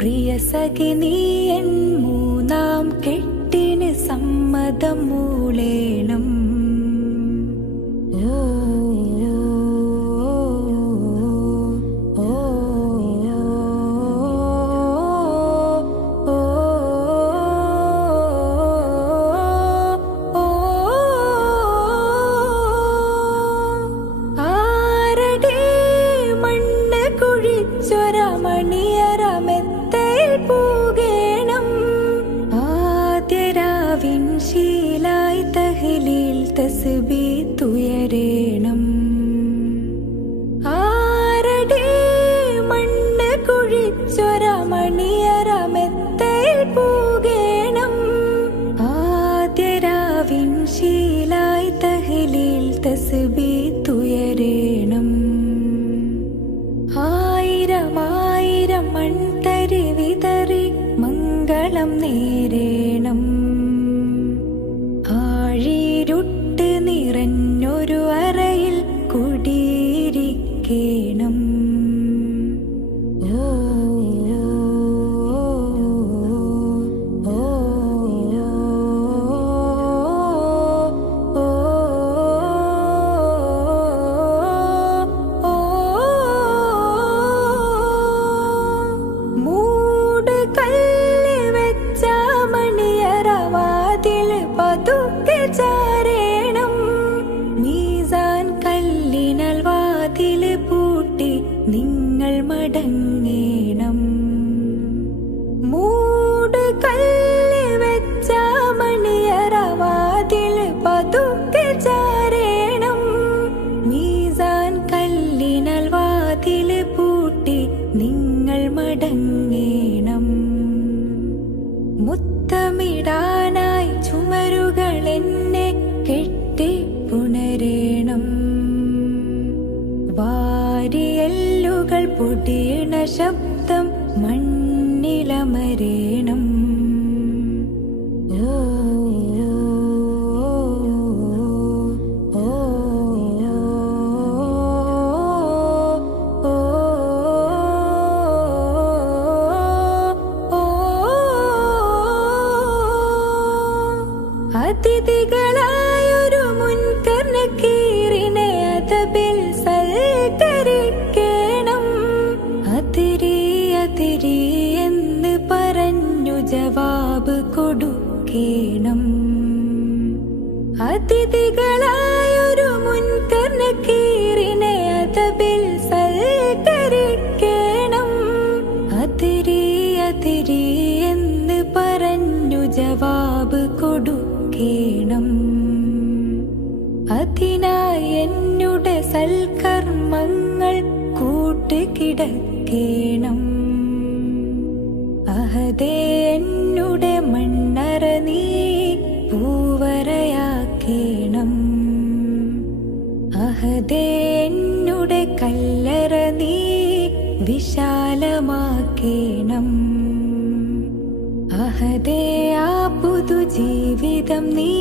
പ്രിയ സഖി നീ എൻ മൂന്നാം കെട്ടിന് സമ്മതം മൂളേണം. തസ്ബീ തുയരേണം ആരടി മണ്ണ് കുഴിച്ചൊര പോകേണം. പൂകേണം ആദ്യരാവിൻ ശീലായി തഹലിൽ തസ്ബീ തുയരേണം നിങ്ങൾ മടങ്ങേണം. മുത്തമിടാനായി ചുമരുകൾ എന്നെ കെട്ടി പുണരേണം. വാരിയല്ലുകൾ പൊടിയണ ശബ്ദം മണ്ണിലമരേണം അതിഥികളായൊരു സൽക്കരിക്കേണം. അതിരി അതിരി പറഞ്ഞു ജവാബ് എന്നുടെ അഹദേ എന്നുടെ മണ്ണറ നീ അഹദേ എന്നുടെ കല്ലറ നീ വിശാലമാക്കേണം. അഹദേ ആ പുതു ജീവിതം നീ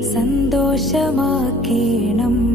സന്തോഷമാക്കേണം.